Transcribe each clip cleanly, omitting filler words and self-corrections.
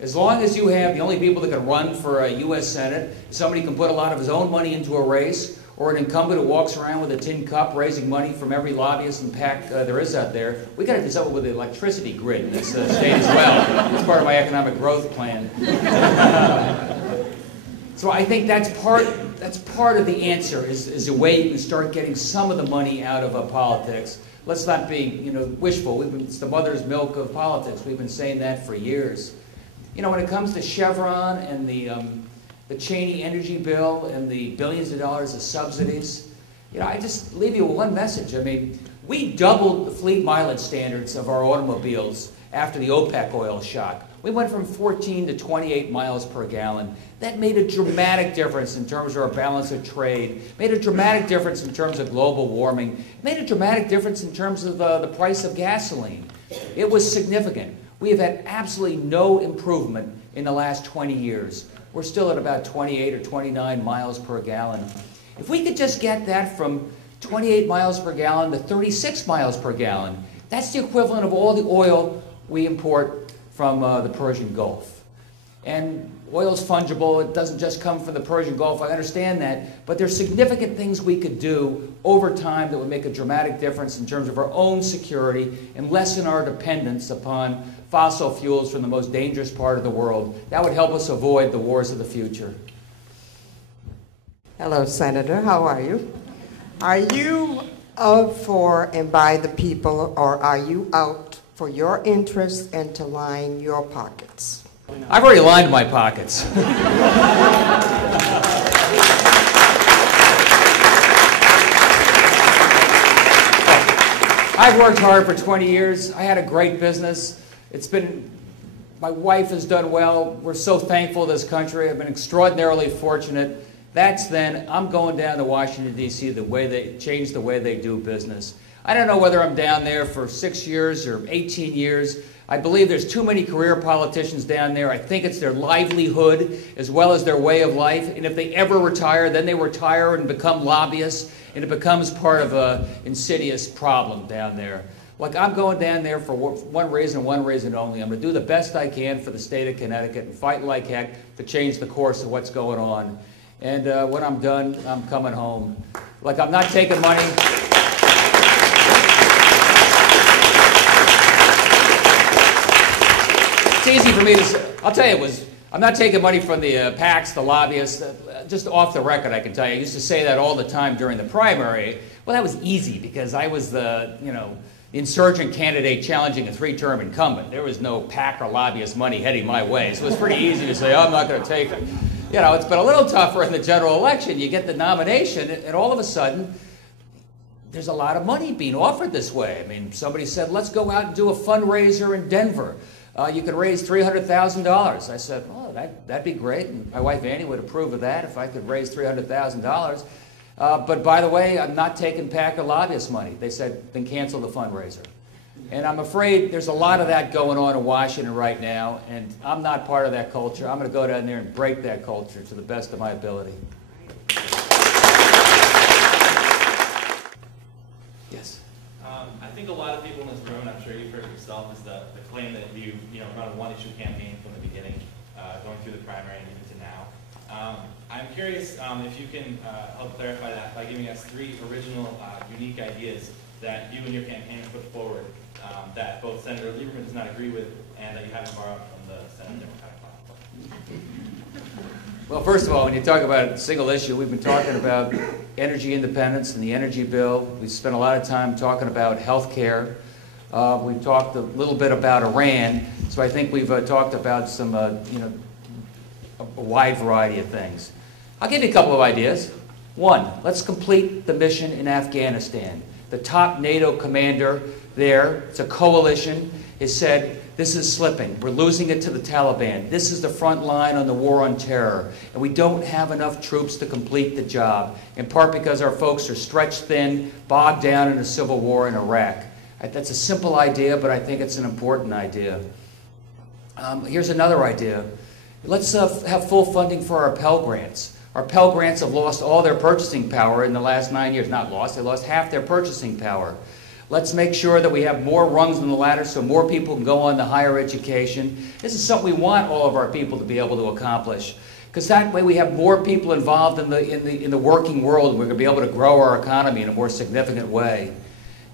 As long as you have the only people that can run for a U.S. Senate, somebody can put a lot of his own money into a race, or an incumbent who walks around with a tin cup raising money from every lobbyist and PAC there is out there. We got to do something with the electricity grid in this state as well. It's part of my economic growth plan. So I think that's part of the answer, is a way you can start getting some of the money out of politics. Let's not be, wishful. It's the mother's milk of politics. We've been saying that for years. When it comes to Chevron and the Cheney energy bill and the billions of dollars of subsidies, I just leave you with one message. I mean, we doubled the fleet mileage standards of our automobiles after the OPEC oil shock. We went from 14 to 28 miles per gallon. That made a dramatic difference in terms of our balance of trade, made a dramatic difference in terms of global warming, made a dramatic difference in terms of the price of gasoline. It was significant. We have had absolutely no improvement in the last 20 years. We're still at about 28 or 29 miles per gallon. If we could just get that from 28 miles per gallon to 36 miles per gallon, that's the equivalent of all the oil we import from the Persian Gulf. And oil's fungible. It doesn't just come from the Persian Gulf. I understand that. But there's significant things we could do over time that would make a dramatic difference in terms of our own security and lessen our dependence upon fossil fuels from the most dangerous part of the world. That would help us avoid the wars of the future. Hello, Senator. How are you? Are you out for and by the people, or are you out for your interests and to line your pockets? I've already lined my pockets. I've worked hard for 20 years. I had a great business. My wife has done well. We're so thankful to this country. I've been extraordinarily fortunate. That's then, I'm going down to Washington, D.C., the way they change the way they do business. I don't know whether I'm down there for 6 years or 18 years. I believe there's too many career politicians down there. I think it's their livelihood as well as their way of life. And if they ever retire, then they retire and become lobbyists, and it becomes part of an insidious problem down there. Like, I'm going down there for one reason and one reason only. I'm going to do the best I can for the state of Connecticut and fight like heck to change the course of what's going on. And when I'm done, I'm coming home. Like, I'm not taking money. It's easy for me to say. I'll tell you, I'm not taking money from the PACs, the lobbyists. Just off the record, I can tell you. I used to say that all the time during the primary. Well, that was easy because I was the insurgent candidate challenging a three-term incumbent. There was no PAC or lobbyist money heading my way, so it was pretty easy to say, oh, I'm not going to take it. It's been a little tougher in the general election. You get the nomination, and all of a sudden, there's a lot of money being offered this way. I mean, somebody said, let's go out and do a fundraiser in Denver. You could raise $300,000. I said, oh, that'd be great. And my wife Annie would approve of that if I could raise $300,000. But by the way, I'm not taking PAC or lobbyist money. They said, then cancel the fundraiser. And I'm afraid there's a lot of that going on in Washington right now, and I'm not part of that culture. I'm going to go down there and break that culture to the best of my ability. Yes? I think a lot of people in this room, and I'm sure you've heard it yourself, is the claim that you run a one-issue campaign from the beginning, going through the primary and even to now. I'm curious if you can help clarify that by giving us 3 original, unique ideas that you and your campaign have put forward that both Senator Lieberman does not agree with and that you haven't borrowed from the Senate Democratic platform. Well, first of all, when you talk about a single issue, we've been talking about energy independence and the energy bill. We've spent a lot of time talking about health care. We've talked a little bit about Iran. So I think we've talked about some, a wide variety of things. I'll give you a couple of ideas. One, let's complete the mission in Afghanistan. The top NATO commander there, it's a coalition, has said, this is slipping. We're losing it to the Taliban. This is the front line on the war on terror. And we don't have enough troops to complete the job, in part because our folks are stretched thin, bogged down in a civil war in Iraq. That's a simple idea, but I think it's an important idea. Here's another idea. Let's have full funding for our Pell Grants. Our Pell Grants have lost all their purchasing power in the last 9 years. Not lost, they lost half their purchasing power. Let's make sure that we have more rungs on the ladder so more people can go on to higher education. This is something we want all of our people to be able to accomplish. Because that way we have more people involved in the working world, and we're going to be able to grow our economy in a more significant way.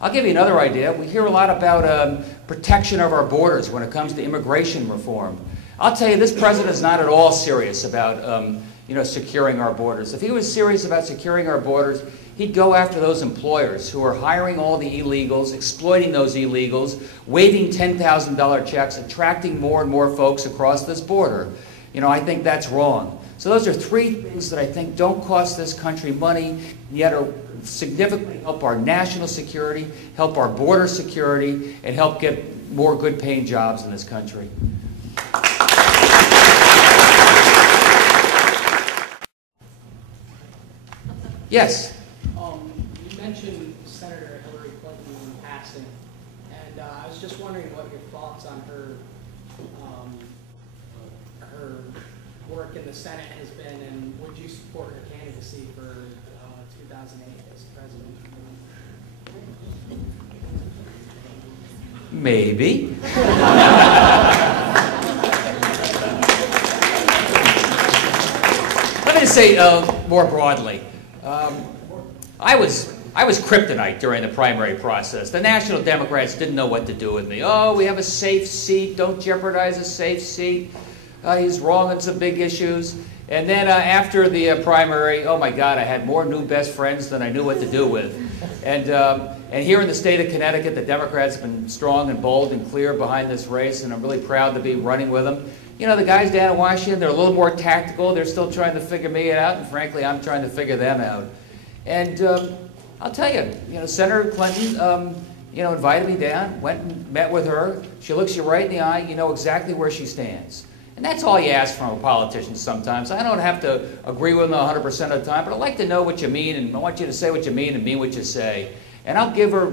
I'll give you another idea. We hear a lot about protection of our borders when it comes to immigration reform. I'll tell you, this president is not at all serious about securing our borders. If he was serious about securing our borders, he'd go after those employers who are hiring all the illegals, exploiting those illegals, waving $10,000 checks, attracting more and more folks across this border. I think that's wrong. So those are three things that I think don't cost this country money, yet are significantly help our national security, help our border security, and help get more good-paying jobs in this country. Yes? You mentioned Senator Hillary Clinton in passing, and I was just wondering what your thoughts on her work in the Senate has been, and would you support her candidacy for 2008 as president? Maybe. Let me just say more broadly. I was kryptonite during the primary process. The National Democrats didn't know what to do with me. Oh, we have a safe seat. Don't jeopardize a safe seat. He's wrong on some big issues. And then after the primary, oh my God, I had more new best friends than I knew what to do with. And here in the state of Connecticut, the Democrats have been strong and bold and clear behind this race, and I'm really proud to be running with them. The guys down in Washington, they're a little more tactical. They're still trying to figure me out, and frankly, I'm trying to figure them out. And I'll tell you, Senator Clinton, invited me down, went and met with her. She looks you right in the eye. You know exactly where she stands. And that's all you ask from a politician sometimes. I don't have to agree with them 100% of the time, but I like to know what you mean, and I want you to say what you mean and mean what you say. And I'll give her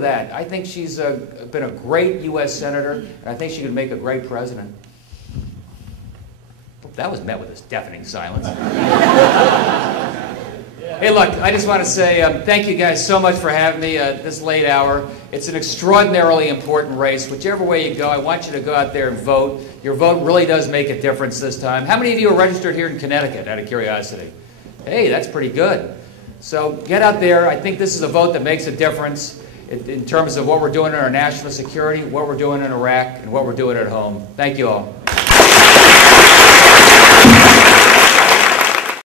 that. I think she's been a great U.S. senator, and I think she could make a great president. That was met with this deafening silence. Hey, look, I just want to say thank you guys so much for having me this late hour. It's an extraordinarily important race. Whichever way you go, I want you to go out there and vote. Your vote really does make a difference this time. How many of you are registered here in Connecticut, out of curiosity? Hey, that's pretty good. So get out there. I think this is a vote that makes a difference in terms of what we're doing in our national security, what we're doing in Iraq, and what we're doing at home. Thank you all.